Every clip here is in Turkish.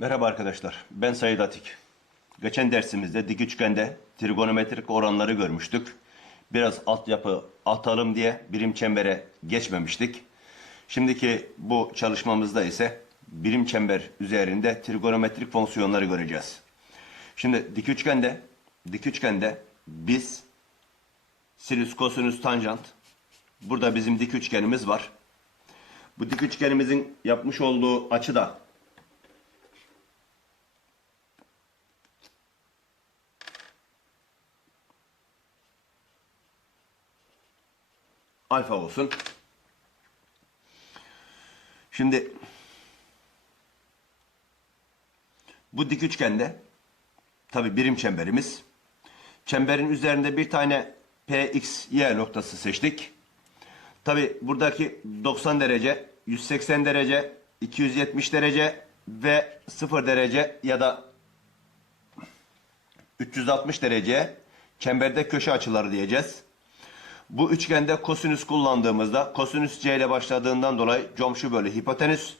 Merhaba arkadaşlar, ben Sayit Atik. Geçen dersimizde dik üçgende trigonometrik oranları görmüştük. Biraz altyapı atalım diye birim çembere geçmemiştik. Şimdiki bu çalışmamızda ise birim çember üzerinde trigonometrik fonksiyonları göreceğiz. Şimdi dik üçgende, dik üçgende biz sinüs, kosinüs, tanjant. Burada bizim dik üçgenimiz var. Bu dik üçgenimizin yapmış olduğu açı da alfa olsun. Şimdi bu dik üçgende tabi birim çemberimiz. Çemberin üzerinde bir tane PXY noktası seçtik. Tabi buradaki 90 derece, 180 derece, 270 derece ve 0 derece ya da 360 dereceye çemberde köşe açıları diyeceğiz. Bu üçgende kosinüs kullandığımızda kosinüs c ile başladığından dolayı comşu bölü hipotenüs.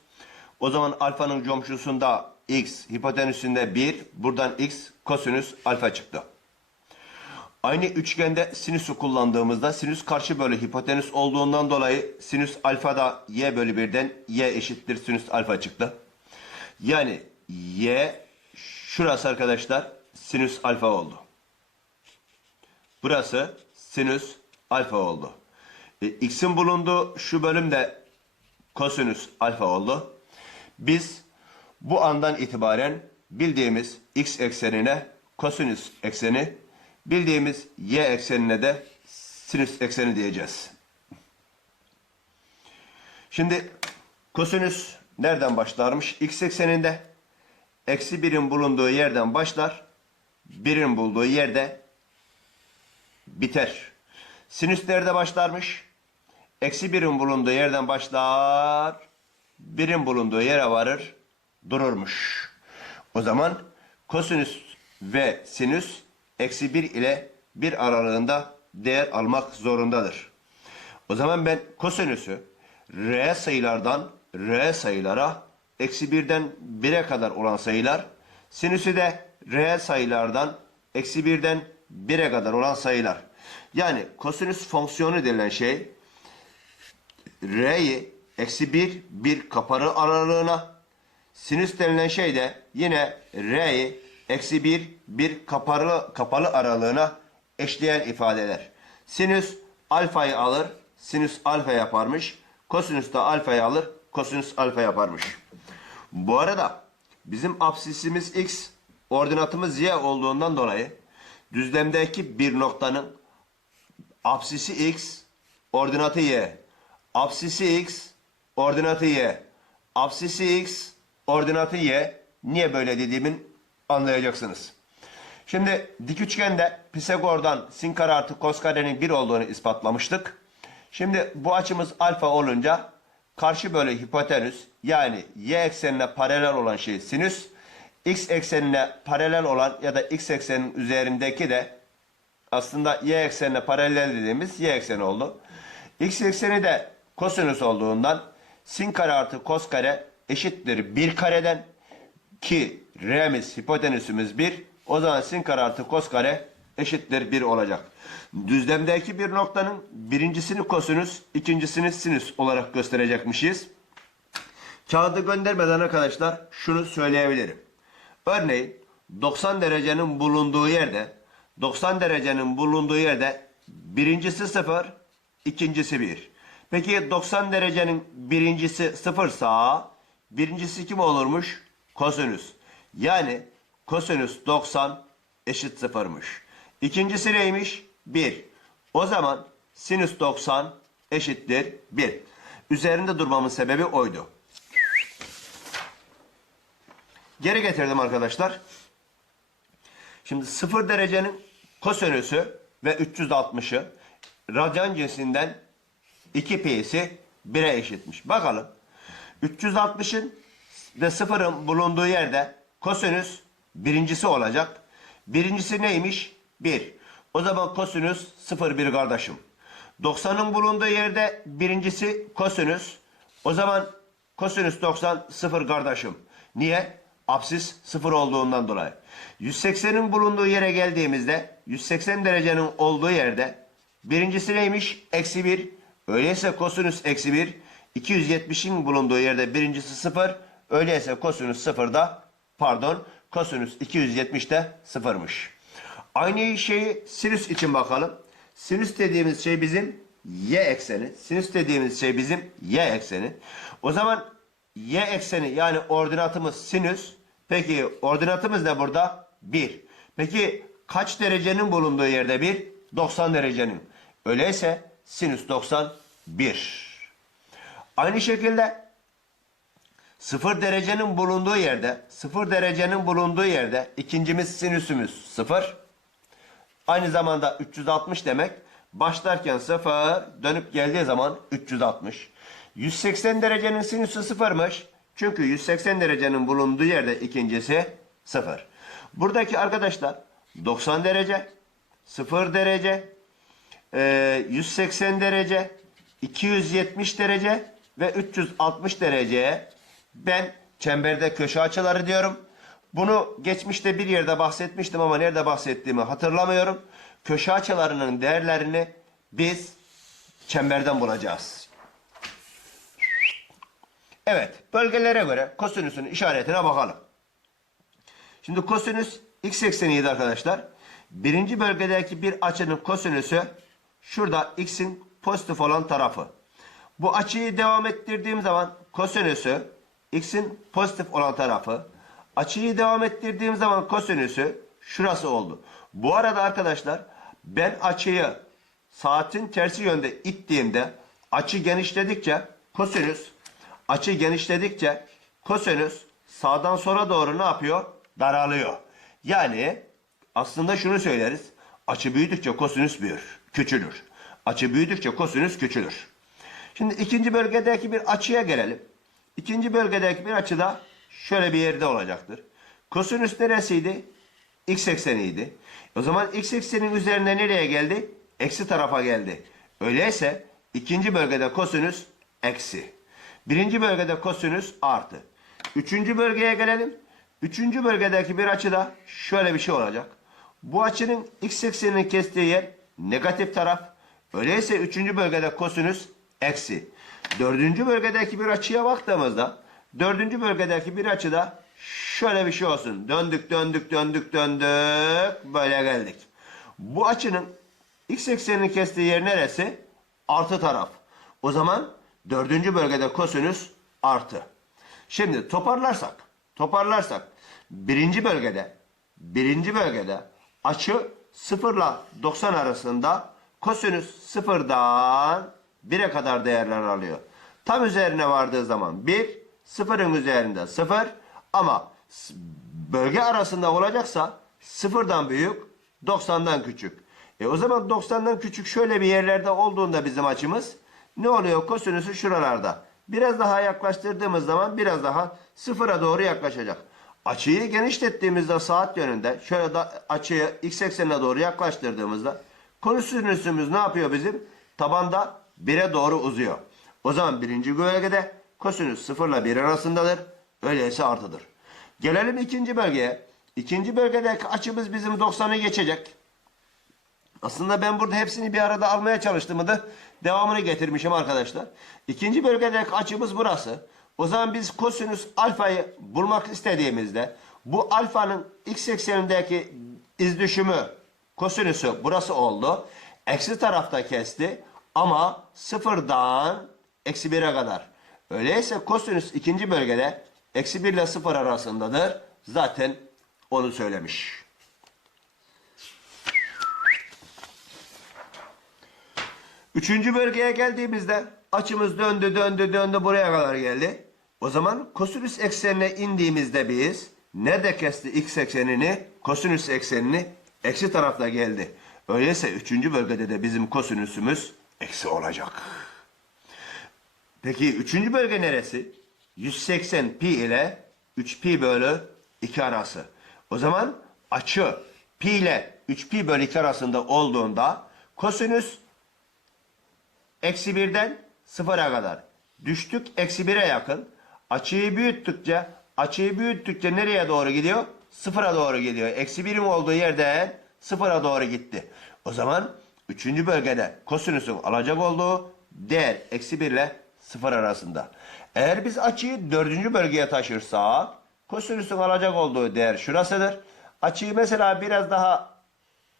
O zaman alfanın comşusunda x, hipotenüsünde 1, buradan x kosinüs alfa çıktı. Aynı üçgende sinüsü kullandığımızda sinüs karşı bölü hipotenüs olduğundan dolayı sinüs alfa da y bölü 1'den y eşittir sinüs alfa çıktı. Yani y şurası arkadaşlar sinüs alfa oldu. Burası sinüs alfa oldu. E, x'in bulunduğu şu bölümde kosinüs alfa oldu. Biz bu andan itibaren bildiğimiz x eksenine kosinüs ekseni, bildiğimiz y eksenine de sinüs ekseni diyeceğiz. Şimdi kosinüs nereden başlarmış? X ekseninde eksi birin bulunduğu yerden başlar. Birin bulduğu yerde biter. Sinüs nerede başlarmış? Eksi birin bulunduğu yerden başlar. Birin bulunduğu yere varır. Dururmuş. O zaman kosinüs ve sinüs eksi bir ile bir aralığında değer almak zorundadır. O zaman ben kosinüsü reel sayılardan reel sayılara eksi birden bire kadar olan sayılar, sinüsü de reel sayılardan eksi birden bire kadar olan sayılar. Yani kosinüs fonksiyonu denilen şey r'yi eksi bir bir kapalı aralığına sinüs denilen şey de yine r'yi eksi bir bir kapalı, kapalı aralığına eşleyen ifadeler. Sinüs alfayı alır, sinüs alfa yaparmış. Kosinüs de alfayı alır, kosinüs alfa yaparmış. Bu arada bizim absisimiz x, ordinatımız y olduğundan dolayı düzlemdeki bir noktanın absisi x, ordinatı y. Absisi x, ordinatı y. Absisi x, ordinatı y. Niye böyle dediğimin anlayacaksınız. Şimdi dik üçgende Pisagor'dan sin kare artı kos karenin 1 olduğunu ispatlamıştık. Şimdi bu açımız alfa olunca karşı bölü hipotenüs yani y eksenine paralel olan şey sinüs, x eksenine paralel olan ya da x eksenin üzerindeki de aslında y eksenine paralel dediğimiz y ekseni oldu. X ekseni de kosinüs olduğundan sin kare artı kos kare eşittir 1 kareden ki r'miz hipotenüsümüz 1. O zaman sin kare artı kos kare eşittir 1 olacak. Düzlemdeki bir noktanın birincisini kosinüs, ikincisini sinüs olarak gösterecekmişiz. Kağıdı göndermeden arkadaşlar şunu söyleyebilirim. Örneğin 90 derecenin bulunduğu yerde 90 derecenin bulunduğu yerde birincisi 0, ikincisi 1. Peki 90 derecenin birincisi 0 sa birincisi kim olurmuş? Kosinüs. Yani kosinüs 90 eşit 0'mış. İkincisi neymiş? 1. O zaman sinüs 90 eşittir 1. Üzerinde durmamın sebebi oydu. Geri getirdim arkadaşlar. Şimdi 0 derecenin kosinüsü ve 360'ı radyan cinsinden 2pi'si 1'e eşitmiş. Bakalım. 360'ın ve 0'ın bulunduğu yerde kosinüs birincisi olacak. Birincisi neymiş? 1. O zaman kosinüs 0 1 kardeşim. 90'ın bulunduğu yerde birincisi kosinüs. O zaman kosinüs 90 0 kardeşim. Niye? Apsis 0 olduğundan dolayı. 180'in bulunduğu yere geldiğimizde 180 derecenin olduğu yerde birincisi neymiş? Eksi 1. Öyleyse kosinüs eksi 1. 270'in bulunduğu yerde birincisi 0. Öyleyse kosinüs 0 da pardon kosinüs 270 de 0'mış. Aynı şeyi sinüs için bakalım. Sinüs dediğimiz şey bizim y ekseni. Sinüs dediğimiz şey bizim y ekseni. O zaman y ekseni yani ordinatımız sinüs. Peki ordinatımız ne burada? 1. Peki kaç derecenin bulunduğu yerde 1? 90 derecenin. Öyleyse sinüs 90 1. Aynı şekilde 0 derecenin bulunduğu yerde 0 derecenin bulunduğu yerde ikincimiz sinüsümüz 0. Aynı zamanda 360 demek. Başlarken 0 dönüp geldiği zaman 360. 180 derecenin sinüsü sıfırmış. Çünkü 180 derecenin bulunduğu yerde ikincisi 0. Buradaki arkadaşlar 90 derece, 0 derece, e, 180 derece, 270 derece ve 360 dereceye ben çemberde köşe açıları diyorum. Bunu geçmişte bir yerde bahsetmiştim ama nerede bahsettiğimi hatırlamıyorum. Köşe açılarının değerlerini biz çemberden bulacağız. Evet, bölgelere göre kosinüsün işaretine bakalım. Şimdi kosinüs x ekseniydi arkadaşlar. Birinci bölgedeki bir açının kosinüsü şurada x'in pozitif olan tarafı. Bu açıyı devam ettirdiğim zaman kosinüsü x'in pozitif olan tarafı. Açıyı devam ettirdiğim zaman kosinüsü şurası oldu. Bu arada arkadaşlar ben açıyı saatin tersi yönde ittiğimde açı genişledikçe kosinüs açı genişledikçe kosinüs sağdan sola doğru ne yapıyor? Daralıyor. Yani aslında şunu söyleriz. Açı büyüdükçe kosinüs büyür, küçülür. Açı büyüdükçe kosinüs küçülür. Şimdi ikinci bölgedeki bir açıya gelelim. İkinci bölgedeki bir açı da şöyle bir yerde olacaktır. Kosinüs neresiydi? X ekseniydi. O zaman x eksenin üzerine nereye geldi? Eksi tarafa geldi. Öyleyse ikinci bölgede kosinüs eksi. Birinci bölgede kosinüs artı. Üçüncü bölgeye gelelim. Üçüncü bölgedeki bir açıda şöyle bir şey olacak. Bu açının x ekseninin kestiği yer negatif taraf. Öyleyse üçüncü bölgede kosinüs eksi. Dördüncü bölgedeki bir açıya baktığımızda dördüncü bölgedeki bir açıda şöyle bir şey olsun. Döndük döndük döndük döndük böyle geldik. Bu açının x ekseninin kestiği yer neresi? Artı taraf. O zaman dördüncü bölgede kosinüs artı. Şimdi toparlarsak, toparlarsak birinci bölgede, birinci bölgede açı 0 ile 90 arasında kosinüs sıfırdan 1'e kadar değerler alıyor. Tam üzerine vardığı zaman 1, sıfırın üzerinde 0 ama bölge arasında olacaksa sıfırdan büyük, 90'dan küçük. E o zaman 90'dan küçük şöyle bir yerlerde olduğunda bizim açımız ne oluyor? Kosinüsü şuralarda. Biraz daha yaklaştırdığımız zaman biraz daha sıfıra doğru yaklaşacak. Açıyı genişlettiğimizde saat yönünde şöyle da açıyı x eksenine doğru yaklaştırdığımızda kosinüsümüz ne yapıyor bizim? Tabanda 1'e doğru uzuyor. O zaman birinci bölgede kosinüs 0 ile 1 arasındadır. Öyleyse artıdır. Gelelim ikinci bölgeye. İkinci bölgedeki açımız bizim 90'ı geçecek. Aslında ben burada hepsini bir arada almaya çalıştım da devamını getirmişim arkadaşlar. İkinci bölgedeki açımız burası. O zaman biz kosinüs alfayı bulmak istediğimizde bu alfanın x eksenindeki iz düşümü kosinüsü burası oldu. Eksi tarafta kesti ama sıfırdan eksi 1'e kadar. Öyleyse kosinüs ikinci bölgede eksi 1 ile 0 arasındadır. Zaten onu söylemiş. Üçüncü bölgeye geldiğimizde açımız döndü döndü döndü buraya kadar geldi. O zaman kosinüs eksenine indiğimizde biz nerede kesti x eksenini? Kosinüs eksenini eksi tarafta geldi. Öyleyse üçüncü bölgede de bizim kosinüsümüz eksi olacak. Peki üçüncü bölge neresi? 180 pi ile 3 pi bölü 2 arası. O zaman açı pi ile 3 pi bölü 2 arasında olduğunda kosinüs eksi birden sıfıra kadar. Düştük eksi bire yakın. Açıyı büyüttükçe açıyı büyüttükçe nereye doğru gidiyor? Sıfıra doğru gidiyor. Eksi birim olduğu yerden sıfıra doğru gitti. O zaman üçüncü bölgede kosinüsün alacak olduğu değer eksi 1 ile sıfır arasında. Eğer biz açıyı dördüncü bölgeye taşırsak kosinüsün alacak olduğu değer şurasıdır. Açıyı mesela biraz daha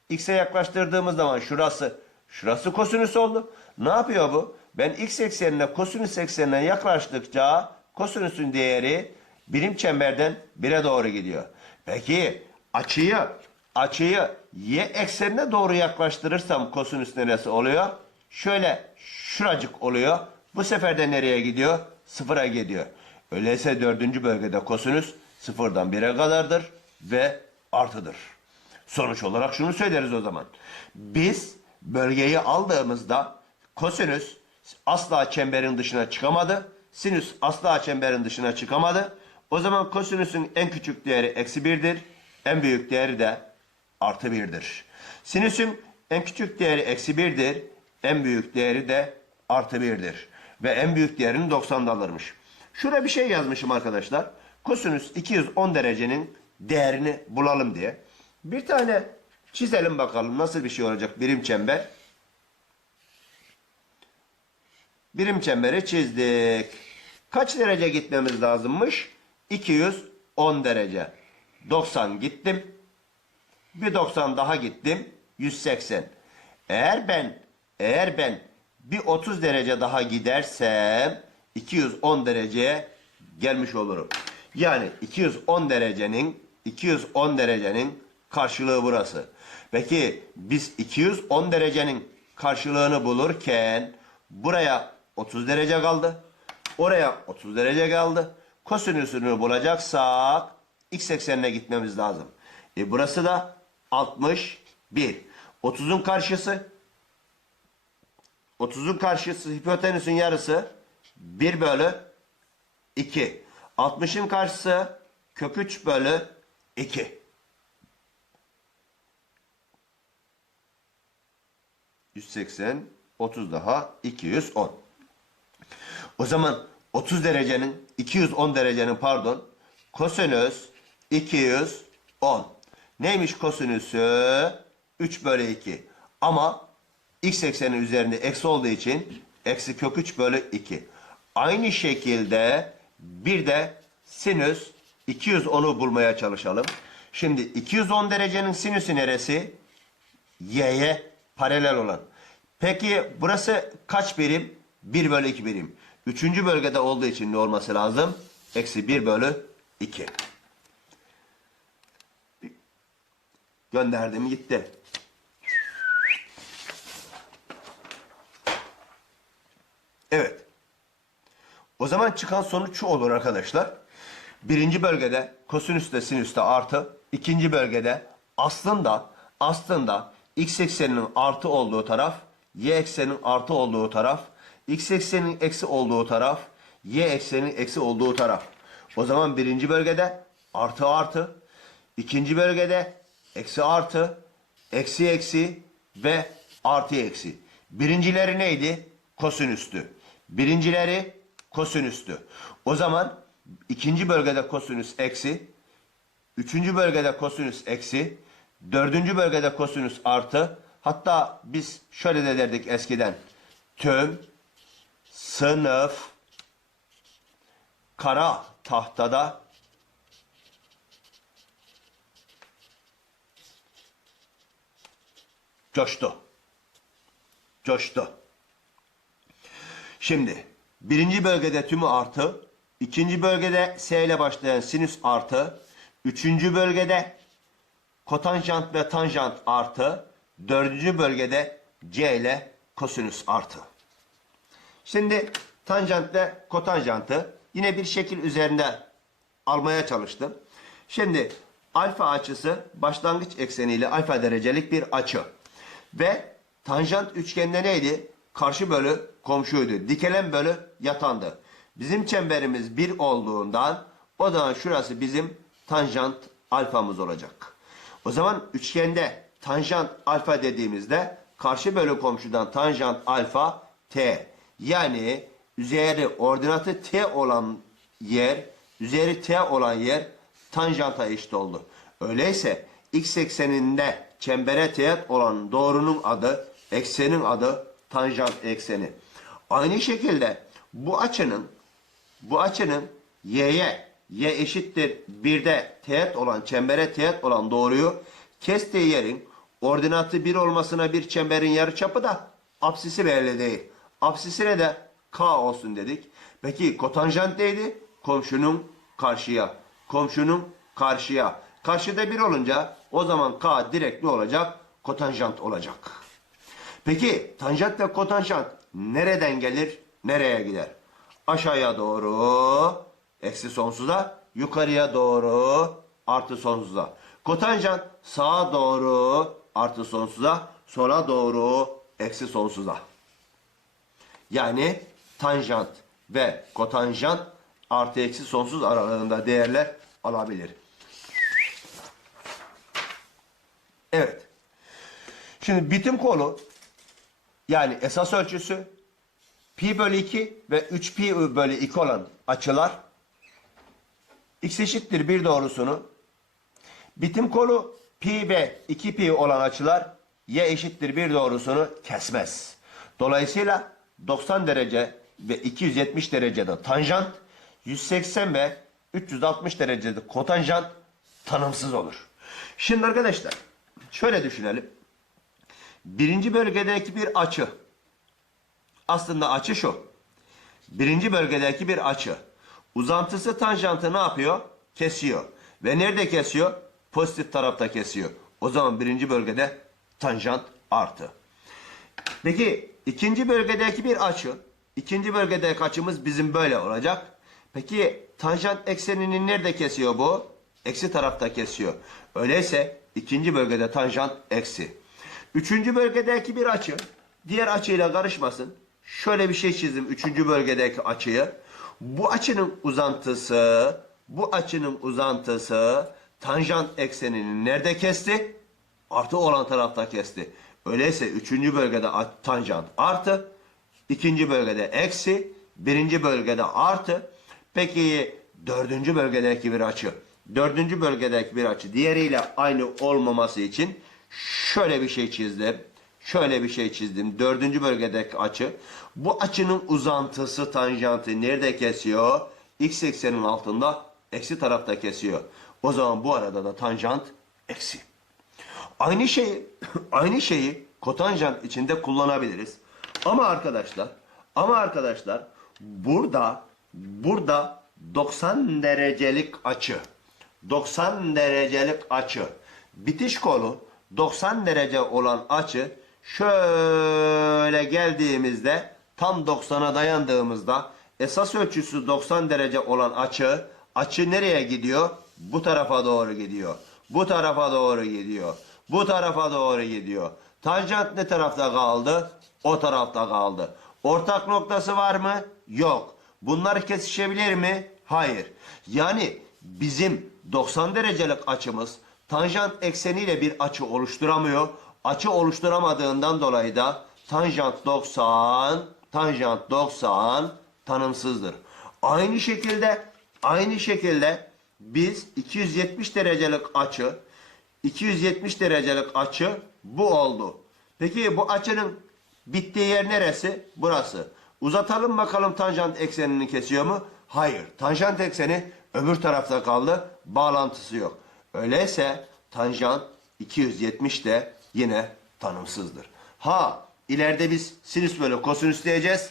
x'e yaklaştırdığımız zaman şurası şurası kosinüs oldu. Ne yapıyor bu? Ben x eksenine kosinüs eksenine yaklaştıkça kosinüsün değeri birim çemberden 1'e doğru gidiyor. Peki açıyı açıyı y eksenine doğru yaklaştırırsam kosinüs neresi oluyor? Şöyle şuracık oluyor. Bu sefer de nereye gidiyor? Sıfıra gidiyor. Öyleyse dördüncü bölgede kosinüs sıfırdan 1'e kadardır ve artıdır. Sonuç olarak şunu söyleriz o zaman. Biz bölgeyi aldığımızda kosinüs asla çemberin dışına çıkamadı. Sinüs asla çemberin dışına çıkamadı. O zaman kosinüsün en küçük değeri eksi birdir. En büyük değeri de artı birdir. Sinüsün en küçük değeri eksi birdir. En büyük değeri de artı birdir. Ve en büyük değerini 90'da alırmış. Şurada bir şey yazmışım arkadaşlar. Kosinüs 210 derecenin değerini bulalım diye. Bir tane çizelim bakalım nasıl bir şey olacak birim çember. Birim çemberi çizdik. Kaç derece gitmemiz lazımmış? 210 derece. 90 gittim. Bir 90 daha gittim. 180. Eğer ben eğer ben bir 30 derece daha gidersem 210 dereceye gelmiş olurum. Yani 210 derecenin 210 derecenin karşılığı burası. Peki biz 210 derecenin karşılığını bulurken buraya 30 derece kaldı. Oraya 30 derece kaldı. Kosinüsünü bulacaksak x eksenine gitmemiz lazım. E burası da 61. 30'un karşısı 30'un karşısı hipotenüsün yarısı 1 bölü 2. 60'ın karşısı kök 3 bölü 2. 180, 30 daha 210. O zaman 30 derecenin 210 derecenin pardon kosinüs 210. Neymiş kosinüsü? 3 bölü 2. Ama x ekseni üzerinde eksi olduğu için eksi kök 3 bölü 2. Aynı şekilde bir de sinüs 210'u bulmaya çalışalım. Şimdi 210 derecenin sinüsü neresi? Y'ye paralel olan. Peki burası kaç birim? 1 bölü 2 birim. Üçüncü bölgede olduğu için ne olması lazım? Eksi 1 bölü 2. Gönderdim gitti. Evet. O zaman çıkan sonuç şu olur arkadaşlar. Birinci bölgede kosinüste sinüste artı. ikinci bölgede aslında aslında x ekseninin artı olduğu taraf, y ekseninin artı olduğu taraf, x ekseninin eksi olduğu taraf, y ekseninin eksi olduğu taraf. O zaman birinci bölgede artı artı, ikinci bölgede eksi artı, eksi eksi ve artı eksi. Birincileri neydi? Kosinüstü. Birincileri kosinüstü. O zaman ikinci bölgede kosinüs eksi, üçüncü bölgede kosinüs eksi, dördüncü bölgede kosinüs artı. Hatta biz şöyle de derdik eskiden. Tüm sınıf kara tahtada coştu. Coştu. Şimdi birinci bölgede tümü artı, ikinci bölgede S ile başlayan sinüs artı, üçüncü bölgede kotanjant ve tanjant artı, dördüncü bölgede C ile kosinüs artı. Şimdi tanjantle kotanjantı yine bir şekil üzerinde almaya çalıştım. Şimdi alfa açısı başlangıç ekseniyle alfa derecelik bir açı. Ve tanjant üçgende neydi? Karşı bölü komşuydu. Dikelen bölü yatandı. Bizim çemberimiz bir olduğundan o zaman şurası bizim tanjant alfamız olacak. O zaman üçgende tanjant alfa dediğimizde karşı bölü komşudan tanjant alfa t. Yani üzeri ordinatı t olan yer üzeri t olan yer tanjanta eşit oldu. Öyleyse x ekseninde çembere teğet olan doğrunun adı, eksenin adı tanjant ekseni. Aynı şekilde bu açının bu açının y'ye y eşittir birde teğet olan çembere teğet olan doğruyu kestiği yerin ordinatı 1 olmasına bir çemberin yarıçapı da apsisi belli değil. Apsisine de k olsun dedik. Peki kotanjant neydi? Komşunun karşıya. Komşunun karşıya. Karşıda 1 olunca o zaman k direkt ne olacak? Kotanjant olacak. Peki tanjant ve kotanjant nereden gelir, nereye gider? Aşağıya doğru, eksi sonsuza, yukarıya doğru, artı sonsuza. Kotanjant sağa doğru, artı sonsuza, sola doğru, eksi sonsuza. Yani tanjant ve kotanjant artı eksi sonsuz aralığında değerler alabilir. Evet. Şimdi bitim kolu yani esas ölçüsü pi bölü 2 ve 3 pi bölü 2 olan açılar x eşittir 1 doğrusunu bitim kolu pi ve 2 pi olan açılar y eşittir 1 doğrusunu kesmez. Dolayısıyla 90 derece ve 270 derecede tanjant 180 ve 360 derecede kotanjant tanımsız olur. Şimdi arkadaşlar şöyle düşünelim. Birinci bölgedeki bir açı. Aslında açı şu. Birinci bölgedeki bir açı. Uzantısı tanjantı ne yapıyor? Kesiyor. Ve nerede kesiyor? Pozitif tarafta kesiyor. O zaman birinci bölgede tanjant artı. Peki ikinci bölgedeki bir açı. ikinci bölgedeki açımız bizim böyle olacak. Peki tanjant eksenini nerede kesiyor bu? Eksi tarafta kesiyor. Öyleyse ikinci bölgede tanjant eksi. Üçüncü bölgedeki bir açı diğer açıyla karışmasın. Şöyle bir şey çizdim üçüncü bölgedeki açıyı. Bu açının uzantısı, bu açının uzantısı tanjant eksenini nerede kesti? Artı olan tarafta kesti. Öyleyse üçüncü bölgede tanjant artı, ikinci bölgede eksi, birinci bölgede artı. Peki dördüncü bölgedeki bir açı. Dördüncü bölgedeki bir açı diğeriyle aynı olmaması için şöyle bir şey çizdim. Şöyle bir şey çizdim. Dördüncü bölgedeki açı. Bu açının uzantısı tanjantı nerede kesiyor? X eksenin altında eksi tarafta kesiyor. O zaman bu arada da tanjant eksi. Aynı şeyi aynı şeyi kotanjant içinde kullanabiliriz. Ama arkadaşlar ama arkadaşlar burada burada 90 derecelik açı 90 derecelik açı bitiş kolu 90 derece olan açı şöyle geldiğimizde tam 90'a dayandığımızda esas ölçüsü 90 derece olan açı açı nereye gidiyor? Bu tarafa doğru gidiyor. Bu tarafa doğru gidiyor. Bu tarafa doğru gidiyor. Tanjant ne tarafta kaldı? O tarafta kaldı. Ortak noktası var mı? Yok. Bunlar kesişebilir mi? Hayır. Yani bizim 90 derecelik açımız tanjant ekseniyle bir açı oluşturamıyor. Açı oluşturamadığından dolayı da tanjant 90, tanjant 90 tanımsızdır. Aynı şekilde aynı şekilde biz 270 derecelik açı 270 derecelik açı bu oldu. Peki bu açının bittiği yer neresi? Burası. Uzatalım bakalım tanjant eksenini kesiyor mu? Hayır. Tanjant ekseni öbür tarafta kaldı. Bağlantısı yok. Öyleyse tanjant 270 de yine tanımsızdır. Ha ileride biz sinüs bölü kosinüs diyeceğiz.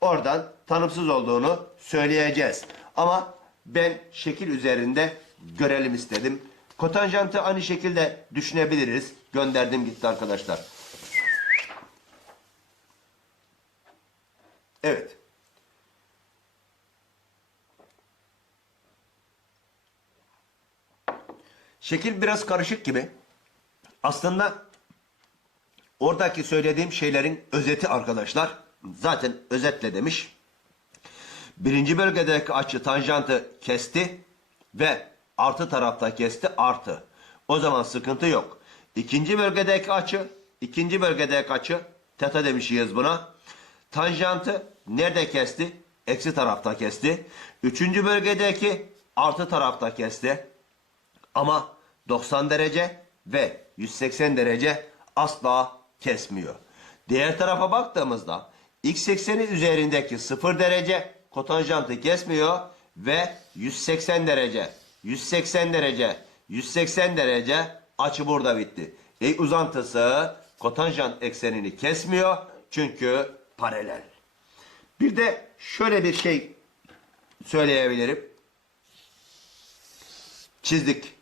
Oradan tanımsız olduğunu söyleyeceğiz. Ama ben şekil üzerinde görelim istedim. Kotanjantı aynı şekilde düşünebiliriz. Gönderdim gitti arkadaşlar. Evet. Şekil biraz karışık gibi. Aslında oradaki söylediğim şeylerin özeti arkadaşlar. Zaten özetle demiş. Birinci bölgedeki açı tanjantı kesti ve artı tarafta kesti artı. O zaman sıkıntı yok. İkinci bölgedeki açı, ikinci bölgedeki açı teta demişiz buna. Tanjantı nerede kesti? Eksi tarafta kesti. Üçüncü bölgedeki artı tarafta kesti. Ama 90 derece ve 180 derece asla kesmiyor. Diğer tarafa baktığımızda x ekseni üzerindeki 0 derece kotanjantı kesmiyor ve 180 derece, 180 derece, 180 derece açı burada bitti. E uzantısı kotanjant eksenini kesmiyor çünkü paralel. Bir de şöyle bir şey söyleyebilirim. Çizdik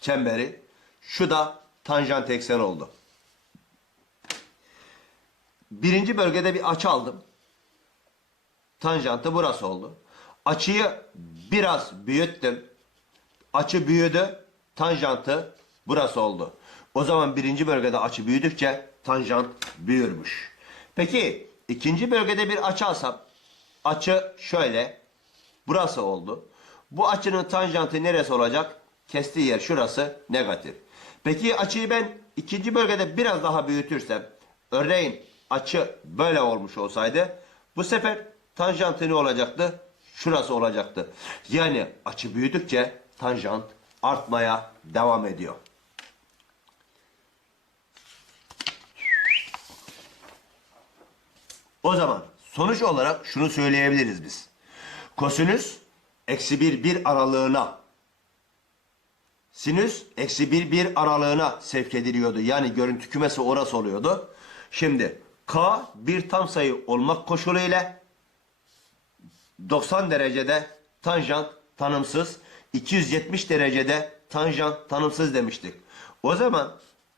çemberi. Şu da tanjant eksen oldu. Birinci bölgede bir açı aldım. Tanjantı burası oldu. Açıyı biraz büyüttüm. Açı büyüdü. Tanjantı burası oldu. O zaman birinci bölgede açı büyüdükçe tanjant büyürmüş. Peki ikinci bölgede bir açı alsam açı şöyle burası oldu. Bu açının tanjantı neresi olacak? Kestiği yer şurası negatif. Peki açıyı ben ikinci bölgede biraz daha büyütürsem örneğin açı böyle olmuş olsaydı bu sefer tanjantı ne olacaktı? Şurası olacaktı. Yani açı büyüdükçe tanjant artmaya devam ediyor. O zaman sonuç olarak şunu söyleyebiliriz biz. Kosinüs eksi bir bir aralığına sinüs eksi bir bir aralığına sevk ediliyordu. Yani görüntü kümesi orası oluyordu. Şimdi k bir tam sayı olmak koşuluyla 90 derecede tanjant tanımsız, 270 derecede tanjant tanımsız demiştik. O zaman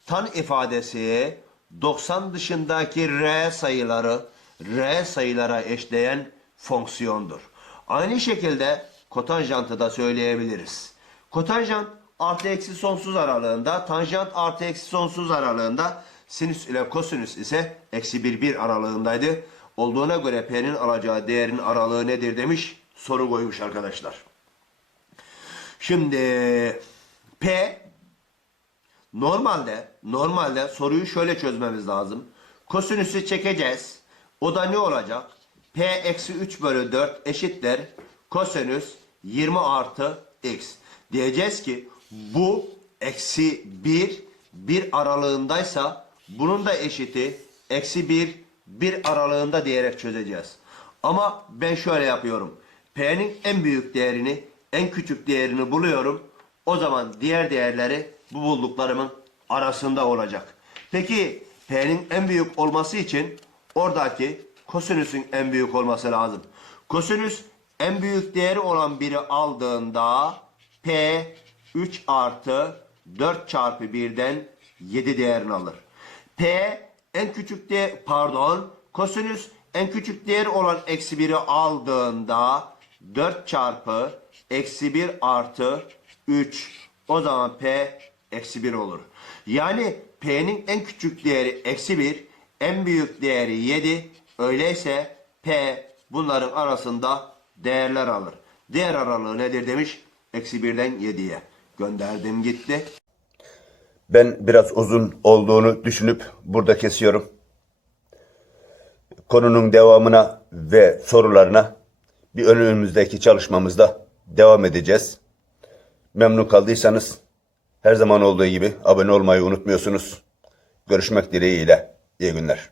tan ifadesi 90 dışındaki r sayıları r sayılara eşdeğen fonksiyondur. Aynı şekilde kotanjantı da söyleyebiliriz. Kotanjant artı eksi sonsuz aralığında, tanjant artı eksi sonsuz aralığında, sinüs ile kosinüs ise eksi bir bir aralığındaydı. Olduğuna göre P'nin alacağı değerin aralığı nedir demiş, soru koymuş arkadaşlar. Şimdi P normalde normalde soruyu şöyle çözmemiz lazım. Kosinüsü çekeceğiz. O da ne olacak? P eksi 3 bölü 4 eşittir. Kosinüs 20 artı x. Diyeceğiz ki bu eksi 1 bir aralığındaysa bunun da eşiti eksi 1 bir aralığında diyerek çözeceğiz. Ama ben şöyle yapıyorum. P'nin en büyük değerini en küçük değerini buluyorum. O zaman diğer değerleri bu bulduklarımın arasında olacak. Peki P'nin en büyük olması için oradaki kosinüsün en büyük olması lazım. Kosinüs en büyük değeri olan biri aldığında P 3 artı 4 çarpı 1'den 7 değerini alır. P en küçük değer pardon kosinüs en küçük değer olan eksi 1'i aldığında 4 çarpı eksi 1 artı 3 o zaman P eksi 1 olur. Yani P'nin en küçük değeri eksi 1 en büyük değeri 7 öyleyse P bunların arasında değerler alır. Değer aralığı nedir demiş? Eksi 1'den 7'ye gönderdim gitti. Ben biraz uzun olduğunu düşünüp burada kesiyorum. Konunun devamına ve sorularına bir önümüzdeki çalışmamızda devam edeceğiz. Memnun kaldıysanız her zaman olduğu gibi abone olmayı unutmuyorsunuz. Görüşmek dileğiyle. İyi günler.